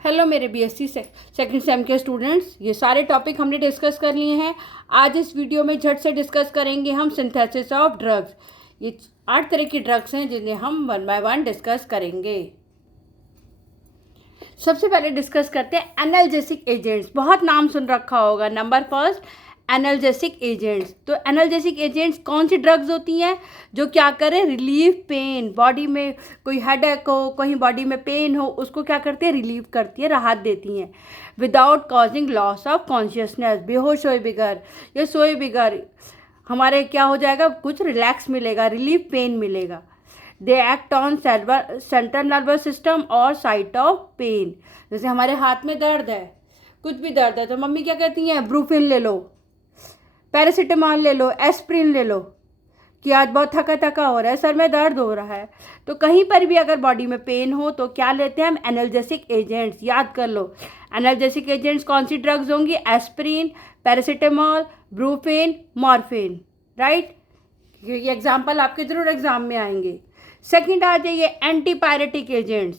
Hello मेरे BSc second same के students, ये सारे टॉपिक हमने डिस्कस कर लिए हैं। आज इस वीडियो में झट से डिस्कस करेंगे हम सिंथेसिस ऑफ ड्रग्स। ये 8 तरह की ड्रग्स हैं जिन्हें हम वन बाय वन डिस्कस करेंगे। सबसे पहले डिस्कस करते हैं एनाल्जेसिक एजेंट्स। बहुत नाम सुन रखा होगा। Number first, analgesic agents. तो एनाल्जेसिक एजेंट्स कौन सी ड्रग्स होती हैं जो क्या करें, रिलीफ पेन, बॉडी में कोई हेडेक हो, कहीं बॉडी में पेन हो, उसको क्या करती है, रिलीव करती है, राहत देती हैं without causing loss of consciousness. बेहोश होए बिगर या सोए बिगर हमारे क्या हो जाएगा, कुछ रिलैक्स मिलेगा, रिलीफ पेन मिलेगा। They act on central nervous system और साइट ऑफ पेन। जैसे हमारे हाथ में दर्द है, कुछ भी दर्द है, तो मम्मी क्या कहती हैं, ब्रूफिन ले लो, पैरासीटामॉल ले लो, एस्प्रिन ले लो कि आज बहुत थका थका हो रहा है, सर में दर्द हो रहा है। तो कहीं पर भी अगर बॉडी में पेन हो तो क्या लेते हैं हम, एनाल्जेसिक एजेंट्स। याद कर लो, एनाल्जेसिक एजेंट्स कौन सी ड्रग्स होंगी, aspirin, paracetamol, Brufen, morphine. Right, ये एग्जाम्पल आपके जरूर एग्जाम में आएंगे। सेकंड आ जाइए एंटीपायरेटिक एजेंट्स।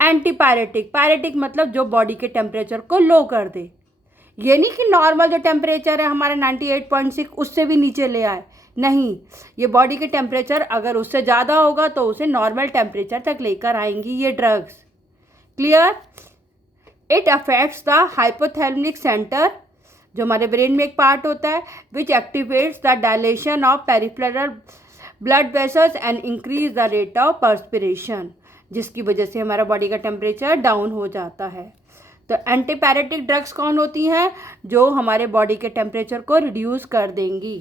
एंटीपायरेटिक, पायरेटिक मतलब जो बॉडी के टेम्परेचर को लो कर दे। ये नहीं कि नॉर्मल जो टेम्परेचर है हमारा 98.6 उससे भी नीचे ले आए, नहीं, ये बॉडी के टेम्परेचर अगर उससे ज़्यादा होगा तो उसे नॉर्मल टेम्परेचर तक लेकर आएंगी ये drugs. Clear. It affects the hypothalamic centre, जो हमारे ब्रेन में एक पार्ट होता है, which activates the dilation of peripheral blood vessels and increase the rate of perspiration, जिसकी वजह से हमारा बॉडी का टेम्परेचर डाउन हो जाता है। तो एंटीपायरेटिक ड्रग्स कौन होती हैं, जो हमारे बॉडी के टेम्परेचर को रिड्यूस कर देंगी,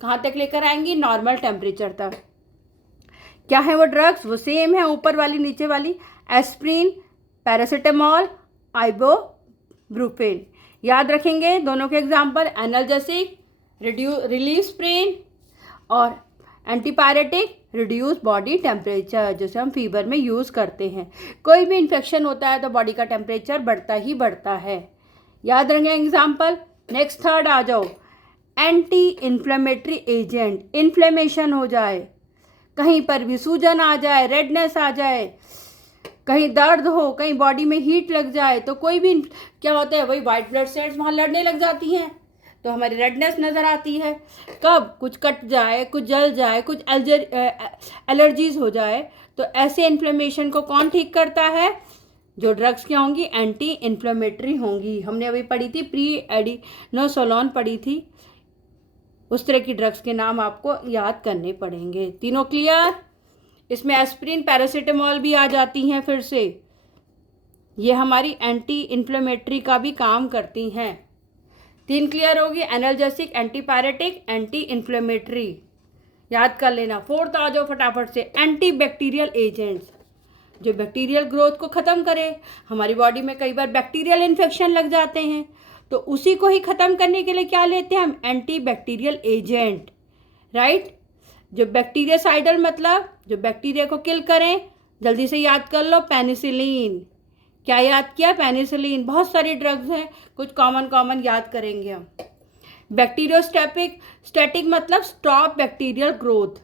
कहाँ तक लेकर आएंगी, नॉर्मल टेम्परेचर तक। क्या है वो ड्रग्स, वो सेम है ऊपर वाली नीचे वाली, एस्प्रिन, पैरासीटामॉल, आइबोब्रूफेन। याद रखेंगे दोनों के एग्जाम्पल, एनाल्जेसिक रिलीफ स्प्रेन और एंटीपायरेटिक रिड्यूस बॉडी टेम्परेचर, जैसे हम फीवर में यूज़ करते हैं। कोई भी इन्फेक्शन होता है तो बॉडी का टेम्परेचर बढ़ता ही बढ़ता है। याद रखेंगे एग्जाम्पल। नेक्स्ट थर्ड आ जाओ, एंटी इन्फ्लेमेटरी एजेंट। इन्फ्लेमेशन हो जाए, कहीं पर भी सूजन आ जाए, रेडनेस आ जाए, कहीं दर्द हो, कहीं बॉडी में हीट लग जाए, तो कोई भी क्या होता है, वही वाइट ब्लड सेल्स वहाँ लड़ने लग जाती हैं, तो हमारी रेडनेस नज़र आती है। कब कुछ कट जाए, कुछ जल जाए, कुछ एलर्जीज हो जाए, तो ऐसे इन्फ्लेमेशन को कौन ठीक करता है, जो ड्रग्स क्या होंगी, एंटी इन्फ्लेमेटरी होंगी। हमने अभी पढ़ी थी, प्री एडिनोसोलोन पढ़ी थी, उस तरह की ड्रग्स के नाम आपको याद करने पड़ेंगे। तीनों क्लियर। इसमें एस्प्रिन, पैरासीटामॉल भी आ जाती हैं फिर से, ये हमारी एंटी इन्फ्लेमेटरी का भी काम करती हैं। 3 क्लियर होगी, एनाल्जेसिक, एंटीपायरेटिक, एंटी इन्फ्लेमेटरी, याद कर लेना। फोर्थ आ जाओ फटाफट से, एंटी बैक्टीरियल एजेंट्स, जो बैक्टीरियल ग्रोथ को ख़त्म करे। हमारी बॉडी में कई बार बैक्टीरियल इन्फेक्शन लग जाते हैं, तो उसी को ही ख़त्म करने के लिए क्या लेते हैं हम, एंटी बैक्टीरियल एजेंट। राइट, जो बैक्टीरियासाइडल मतलब जो बैक्टीरिया को किल करें, जल्दी से याद कर लो, पेनिसिलिन। क्या याद किया, पेनिसिलिन। बहुत सारी ड्रग्स हैं, कुछ कॉमन याद करेंगे हम। बैक्टीरियोस्टैटिक मतलब स्टॉप बैक्टीरियल ग्रोथ,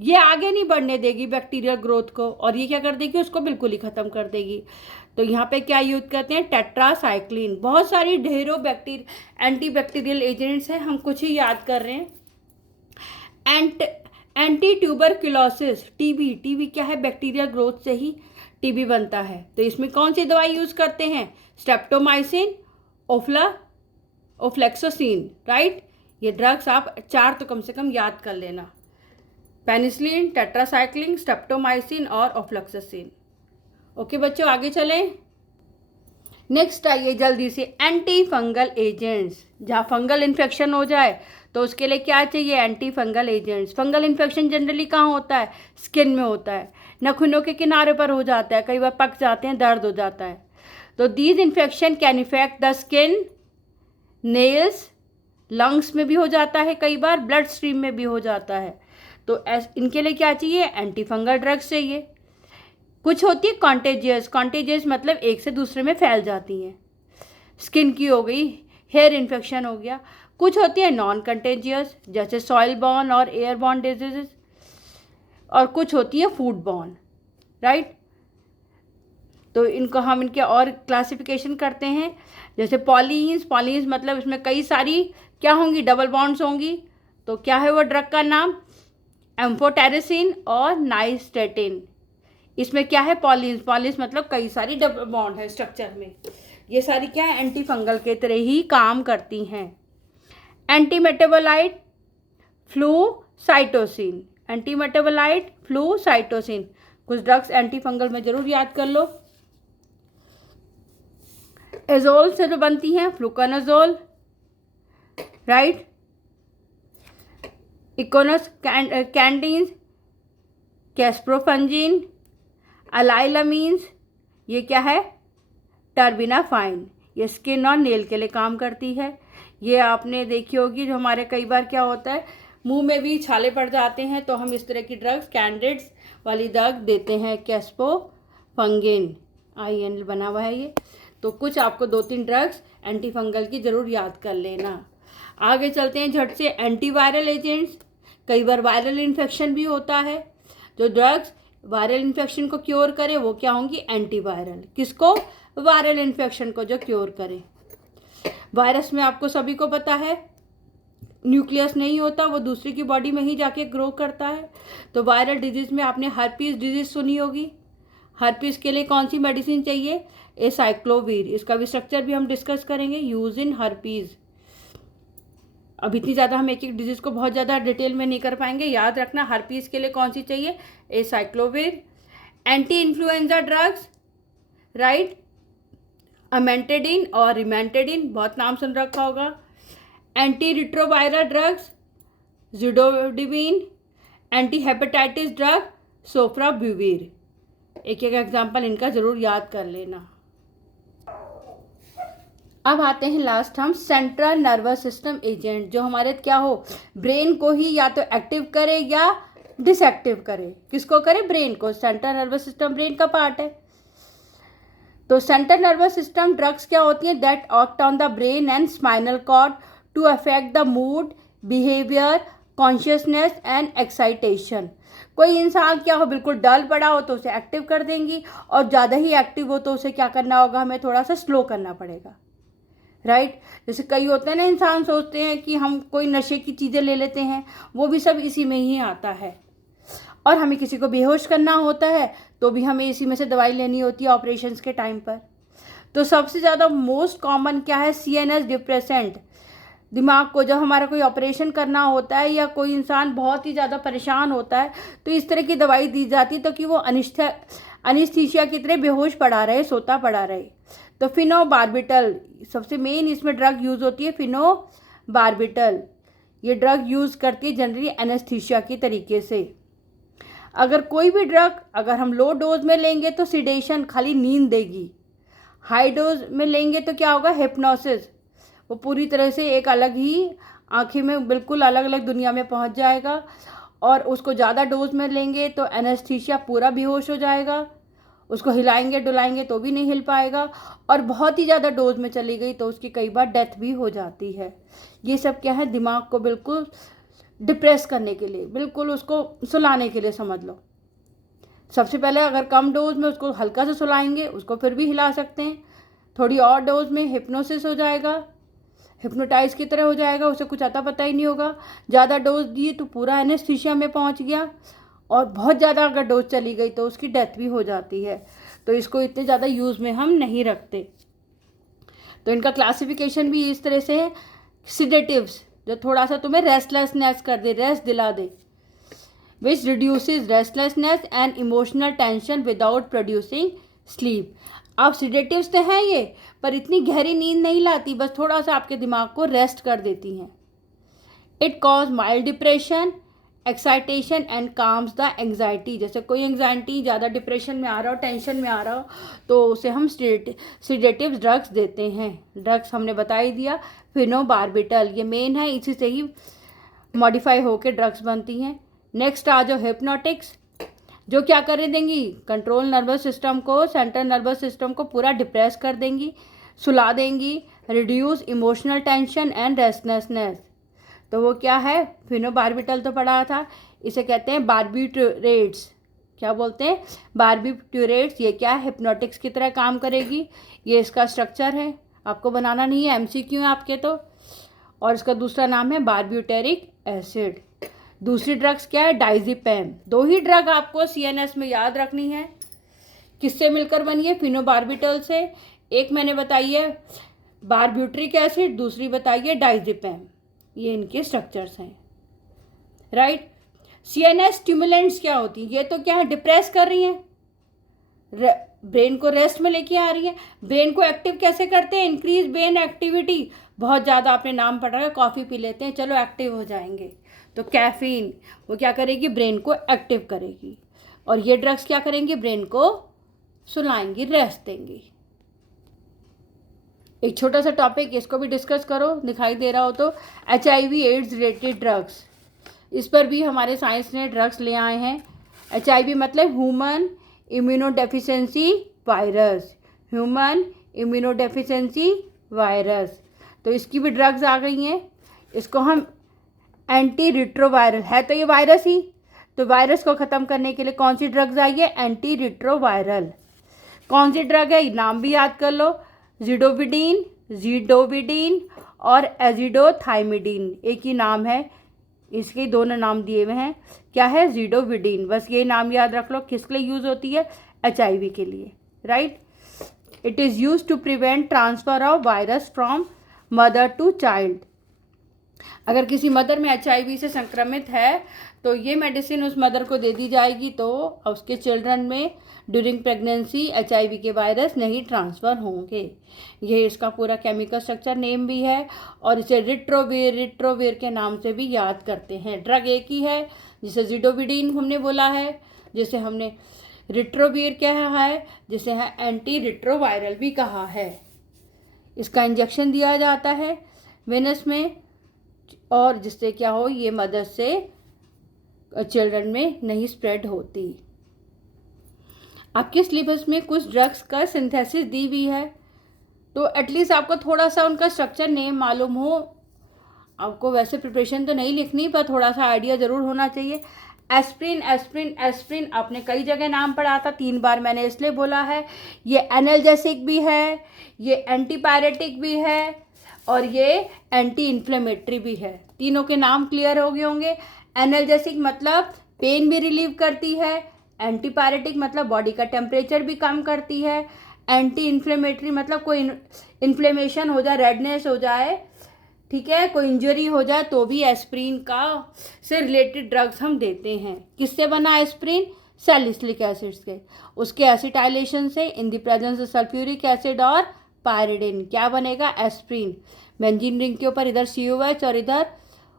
ये आगे नहीं बढ़ने देगी बैक्टीरियल ग्रोथ को, और ये क्या कर देगी, उसको बिल्कुल ही ख़त्म कर देगी। तो यहाँ पे क्या यूज करते हैं, टेट्रासाइक्लिन। बहुत सारी ढेरों एंटी बैक्टीरियल एजेंट्स हैं, हम कुछ ही याद कर रहे हैं। एंटी ट्यूबरक्लोसिस, टीबी क्या है, बैक्टीरियल ग्रोथ से ही टीबी बनता है, तो इसमें कौन सी दवाई यूज़ करते हैं, स्ट्रेप्टोमाइसिन, ओफ्लेक्सोसिन। राइट, ये ड्रग्स आप 4 तो कम से कम याद कर लेना, पेनिसिलिन, टेट्रासाइक्लिन, स्ट्रेप्टोमाइसिन और ओफ्लेक्सोसिन। ओके बच्चों, आगे चलें। नेक्स्ट आइए जल्दी से, एंटी फंगल एजेंट्स। जहाँ फंगल इन्फेक्शन हो जाए तो उसके लिए क्या चाहिए, anti fungal agents. Fungal infection generally कहाँ होता है, स्किन में होता है, नाखूनों के किनारे पर हो जाता है, कई बार पक जाते हैं, दर्द हो जाता है। तो these infection can effect the skin, nails, lungs में भी हो जाता है, कई बार ब्लड स्ट्रीम में भी हो जाता है। तो इनके लिए क्या चाहिए, एंटी फंगल ड्रग्स चाहिए। कुछ होती है कॉन्टेजियस मतलब एक से दूसरे में फैल जाती हैं, स्किन की हो गई, हेयर इन्फेक्शन हो गया। कुछ होती है नॉन कंटेजियस, जैसे सॉइल बॉर्न और एयर बॉर्न डिजीजेस, और कुछ होती है फूड बॉर्न। राइट, तो इनको हम इनके और क्लासिफिकेशन करते हैं, जैसे पॉलीन्स। पॉलीन्स मतलब इसमें कई सारी क्या होंगी, डबल बॉन्ड्स होंगी। तो क्या है वो ड्रग का नाम, एम्फोटेरिसिन और नाइस्टेटिन। इसमें क्या है, पॉलीन्स। पॉलीन्स मतलब कई सारी डबल बॉन्ड है स्ट्रक्चर में। ये सारी क्या है, एंटी फंगल के तरह ही काम करती हैं। Anti metabolite flucytosine, anti metabolite flucytosine. कुछ ड्रग्स एंटी फंगल में जरूर याद कर लो। एजोल से जो बनती हैं, फ्लूकोनाजोल, राइट। इकोनस कैंडीन्स, कैस्प्रोफंजिन, अलाइलामीन्स, ये क्या है, टर्बिनाफाइन। ये स्किन और नेल के लिए काम करती है। ये आपने देखी होगी, जो हमारे कई बार क्या होता है, मुंह में भी छाले पड़ जाते हैं, तो हम इस तरह की ड्रग्स, कैंडिड्स वाली ड्रग देते हैं, कैस्प्रोफंगिन, IN बना हुआ है ये। तो कुछ आपको 2-3 ड्रग्स एंटी फंगल की ज़रूर याद कर लेना। आगे चलते हैं झट से, एंटीवायरल एजेंट्स। कई बार वायरल इन्फेक्शन भी होता है। जो ड्रग्स वायरल इन्फेक्शन को क्योर करे वो क्या होंगी, एंटीवायरल। किसको, वायरल इन्फेक्शन को जो क्योर करे। वायरस में आपको सभी को पता है न्यूक्लियस नहीं होता, वो दूसरे की बॉडी में ही जाके ग्रो करता है। तो वायरल डिजीज़ में आपने हर्पीस डिजीज़ सुनी होगी। हर्पीस के लिए कौन सी मेडिसिन चाहिए, एसाइक्लोवीर। इसका भी स्ट्रक्चर भी हम डिस्कस करेंगे, यूज इन हर्पीस। अब इतनी ज़्यादा हम एक एक डिजीज़ को बहुत ज़्यादा डिटेल में नहीं कर पाएंगे। याद रखना हर्पीस के लिए कौन सी चाहिए, acyclovir. Anti influenza drugs, right, amantadine और रिमेंटेडिन, बहुत नाम सुन रखा होगा। Anti retroviral drugs, zidovudine. Anti hepatitis drug, sofosbuvir. एक एक एग्जाम्पल इनका ज़रूर याद कर लेना। अब आते हैं लास्ट हम सेंट्रल नर्वस सिस्टम एजेंट, जो हमारे क्या हो, ब्रेन को ही या तो एक्टिव करे या डिसएक्टिव करे। किसको करे, ब्रेन को। सेंट्रल नर्वस सिस्टम ब्रेन का पार्ट है। तो सेंट्रल नर्वस सिस्टम ड्रग्स क्या होती हैं, that act on the brain and spinal cord to affect the mood, behaviour, consciousness and excitation. कोई इंसान क्या हो, बिल्कुल डल पड़ा हो तो उसे एक्टिव कर देंगी, और ज़्यादा ही एक्टिव हो तो उसे क्या करना होगा, हमें थोड़ा सा स्लो करना पड़ेगा, राइट। जैसे कई होते हैं ना, इंसान सोचते हैं कि हम कोई नशे की चीज़ें ले लेते हैं, वो भी सब इसी में ही आता है। और हमें किसी को बेहोश करना होता है तो भी हमें इसी में से दवाई लेनी होती है ऑपरेशंस के टाइम पर। तो सबसे ज़्यादा मोस्ट कॉमन क्या है, CNS डिप्रेसेंट। दिमाग को जब हमारा कोई ऑपरेशन करना होता है या कोई इंसान बहुत ही ज़्यादा परेशान होता है तो इस तरह की दवाई दी जाती है, तो कि वो अनिस्थीसिया की तरह बेहोश पड़ा रहे, सोता पड़ा रहे। तो फिनोबार्बिटल सबसे मेन इसमें ड्रग यूज़ होती है, फिनोबार्बिटल। ये ड्रग यूज़ करती है जनरली एनेस्थीसिया की तरीके से। अगर कोई भी ड्रग अगर हम लो डोज में लेंगे तो सिडेशन, खाली नींद देगी। हाई डोज में लेंगे तो क्या होगा, हिप्नोसिस, वो पूरी तरह से एक अलग ही आँखें में बिल्कुल अलग अलग दुनिया में पहुंच जाएगा। और उसको ज़्यादा डोज में लेंगे तो एनेस्थीसिया, पूरा बेहोश हो जाएगा। उसको हिलाएंगे डुलाएंगे तो भी नहीं हिल पाएगा। और बहुत ही ज़्यादा डोज में चली गई तो उसकी कई बार डेथ भी हो जाती है। ये सब क्या है, दिमाग को बिल्कुल डिप्रेस करने के लिए, बिल्कुल उसको सुलाने के लिए समझ लो। सबसे पहले अगर कम डोज में उसको हल्का से सुलाएंगे, उसको फिर भी हिला सकते हैं। थोड़ी और डोज में हिप्नोसिस हो जाएगा, हिप्नोटाइज की तरह हो जाएगा, उसे कुछ आता पता ही नहीं होगा। ज़्यादा डोज दिए तो पूरा एनेस्थीसिया में पहुंच गया, और बहुत ज़्यादा अगर डोज चली गई तो उसकी डेथ भी हो जाती है। तो इसको इतने ज़्यादा यूज़ में हम नहीं रखते। तो इनका क्लासिफिकेशन भी इस तरह से है, सिडेटिव्स, जो थोड़ा सा तुम्हें रेस्टलेसनेस कर दे, रेस्ट दिला दे, which reduces restlessness and emotional tension without producing sleep. अब सिडेटिव्स तो हैं ये, पर इतनी गहरी नींद नहीं लाती, बस थोड़ा सा आपके दिमाग को रेस्ट कर देती हैं। It cause mild depression, excitation and calms the anxiety. जैसे कोई एंग्जाइटी, ज़्यादा डिप्रेशन में आ रहा हो, टेंशन में आ रहा हो, तो उसे हम सिडेटिव ड्रग्स देते हैं। ड्रग्स हमने बता ही दिया, फिनोबार्बिटल ये मेन है, इसी से ही मॉडिफाई होकर ड्रग्स बनती हैं। नेक्स्ट आ जाओ हिप्नोटिक्स, जो क्या कर देंगी, कंट्रोल नर्वस सिस्टम को, सेंट्रल नर्वस सिस्टम को पूरा डिप्रेस कर देंगी, सुला देंगी, reduce emotional tension and restlessness. तो वो क्या है, फिनोबार्बिटल तो पढ़ा था, इसे कहते हैं बार्बिट्रेट्स। क्या बोलते हैं, बारबिट्यूरेट्स। ये क्या है, हिप्नोटिक्स की तरह काम करेगी। ये इसका स्ट्रक्चर है, आपको बनाना नहीं है, MCQ है आपके तो। और इसका दूसरा नाम है बारब्यूटेरिक एसिड। दूसरी ड्रग्स क्या है, डाइजिपैम। 2 ही ड्रग आपको CNS में याद रखनी है। किससे मिलकर बनी है, फिनोबार्बिटल से। एक मैंने बताई है बारब्यूटरिक एसिड, दूसरी बताई है डाइजिपैम। ये इनके स्ट्रक्चर्स हैं, राइट। CNS स्टिमुलेंट्स क्या होती हैं, ये तो क्या है, डिप्रेस कर रही हैं, ब्रेन को रेस्ट में लेके आ रही है। ब्रेन को एक्टिव कैसे करते हैं, इंक्रीज ब्रेन एक्टिविटी। बहुत ज़्यादा आपने नाम पढ़ा है, कॉफ़ी पी लेते हैं, चलो एक्टिव हो जाएंगे। तो कैफीन वो क्या करेगी, ब्रेन को एक्टिव करेगी। और ये ड्रग्स क्या करेंगी, ब्रेन को सुलाएंगी, रेस्ट देंगी। एक छोटा सा टॉपिक, इसको भी डिस्कस करो, दिखाई दे रहा हो तो। HIV एड्स रिलेटेड ड्रग्स, इस पर भी हमारे साइंस ने ड्रग्स ले आए हैं। HIV मतलब human immunodeficiency virus, human immunodeficiency virus. तो इसकी भी ड्रग्स आ गई हैं। इसको हम एंटी रिट्रोवायरल, है तो ये वायरस ही, तो वायरस को ख़त्म करने के लिए कौन सी ड्रग्स आई है, एंटी रिट्रोवायरल। कौन सी ड्रग है, नाम भी याद कर लो, जीडोविडीन और एजिडोथाइमिडीन। एक ही नाम है, इसके दोनों नाम दिए हुए हैं। क्या है, जीडोविडीन। बस ये नाम याद रख लो। किसके लिए यूज़ होती है, HIV के लिए, right. It is use to prevent transfer of virus from mother to child. अगर किसी मदर में HIV से संक्रमित है तो ये मेडिसिन उस मदर को दे दी जाएगी, तो उसके चिल्ड्रन में ड्यूरिंग प्रेगनेंसी HIV के वायरस नहीं ट्रांसफ़र होंगे। ये इसका पूरा केमिकल स्ट्रक्चर नेम भी है। और इसे रिट्रोवीर के नाम से भी याद करते हैं। ड्रग एक ही है, जिसे जीडोविडीन हमने बोला है, जिसे हमने रिट्रोवीर कहा है, जिसे है एंटी रिट्रोवायरल भी कहा है। इसका इंजेक्शन दिया जाता है वेनस में, और जिससे क्या हो, ये मदर से चिल्ड्रन में नहीं स्प्रेड होती। आपके सिलेबस में कुछ ड्रग्स का सिंथेसिस दी हुई है, तो एटलीस्ट आपको थोड़ा सा उनका स्ट्रक्चर नेम मालूम हो। आपको वैसे प्रिपरेशन तो नहीं लिखनी, पर थोड़ा सा आइडिया ज़रूर होना चाहिए। एस्प्रिन एस्प्रिन एस्प्रिन आपने कई जगह नाम पढ़ा था, 3 बार मैंने इसलिए बोला है। ये एनाल्जेसिक भी है, ये एंटीपायरेटिक भी है, और ये एंटी इन्फ्लेमेटरी भी है। तीनों के नाम क्लियर हो गए होंगे। एनाल्जेसिक मतलब पेन भी रिलीव करती है, एंटीपायरेटिक मतलब बॉडी का टेम्परेचर भी कम करती है, एंटी इन्फ्लेमेटरी मतलब कोई इन्फ्लेमेशन हो जाए, रेडनेस हो जाए, ठीक है, कोई इंजरी हो जाए, तो भी एस्प्रिन का से रिलेटेड ड्रग्स हम देते हैं। किससे बना एस्प्रिन, सैलिसिलिक एसिड से। उसके एसिटाइलेशन से in the presence of sulphuric acid और पायरिडिन क्या बनेगा, एस्प्रिन। बेंजीन रिंग के ऊपर इधर COH और इधर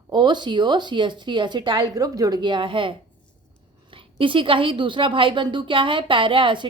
OCO-CH3 एसिटाइल ग्रुप जुड़ गया है। इसी का ही दूसरा भाई बंधु क्या है, पैरा